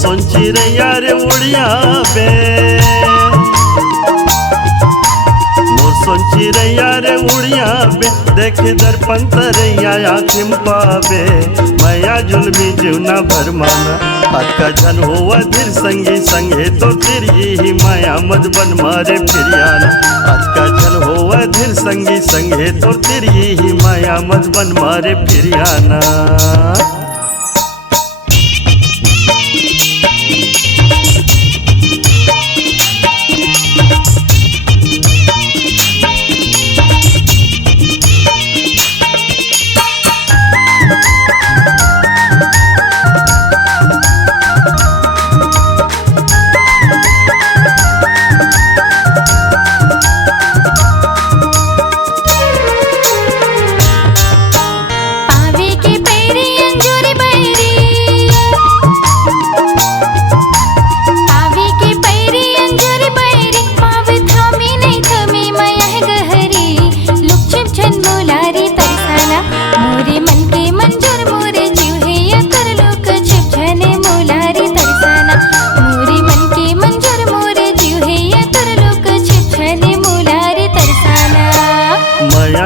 सोची रैया रे उड़िया बे, मोर सोची रैया रे उड़िया बे, देख दर्पण तरैया आँखिम पावे, माया जुल्मी जीवना भरमाना, अक्का जन होवा धीर संगी संगे तो तेरी ही माया मत बन मारे फिरियाना, अक्का जन होवा धीर संगी संगे तो तेरी ही माया मत बन मारे फिरियाना।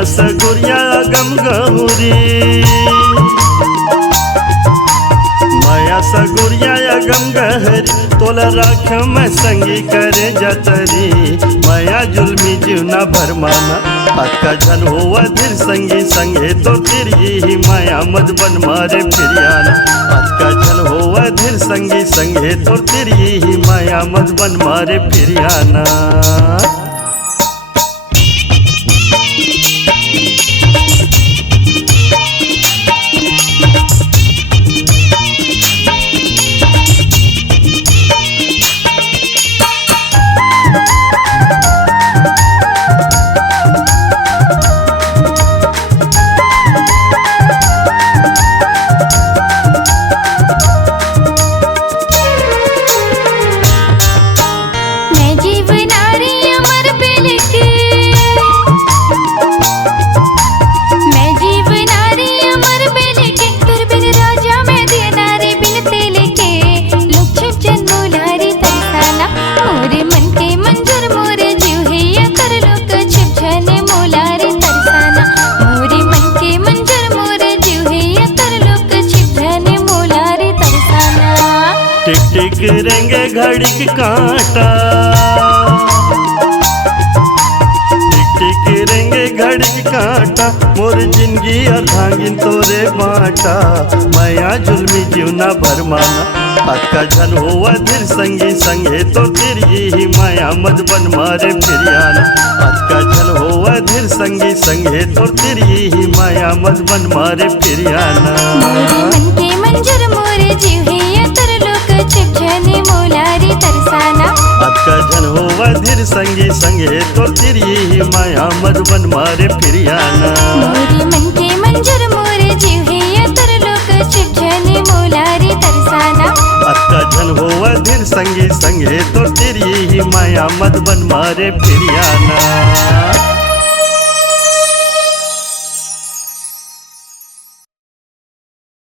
सगुरिया गम गहुरी, माया सगुरिया गम गहरी, तोला राख मैं संगी करे जतरी, माया जुल्मी जीवना भरमाना, अक्का जन होवा धीर संगी संगे तो तेरी ही माया मत बन मारे फिरियाना, अक्का जन होवा धीर संगी संगे तो तेरी ही माया मत बन मारे फिरियाना। टिक टिक रेंगे घड़ी की कांटा, टिक टिक रेंगे घड़ी की कांटा, मोर जिंदगी अर्धांगिन तोरे बाटा, माया जुल्मी जीवना भरमाना, अक्का जन होवा धीर संगी संगे तो तेरी ही माया मत बन मारे फिरियाना, अक्का जन होवा धीर संगी संगे तो तेरी ही माया मत बन मारे फिरियाना। मन के मंजर मोरे जीव है छिपछने मोलारी तरसाना, अक्का जन होवा धीर संगी संगे तो तेरी ही माया मत बन मारे फिरियाना। मोरे मन के मंजर मोरे जीव है तरलोक छिपछने मोलारी तरसाना, अक्का जन होवा धीर संगी संगे तो तेरी ही माया मत बन मारे फिरियाना।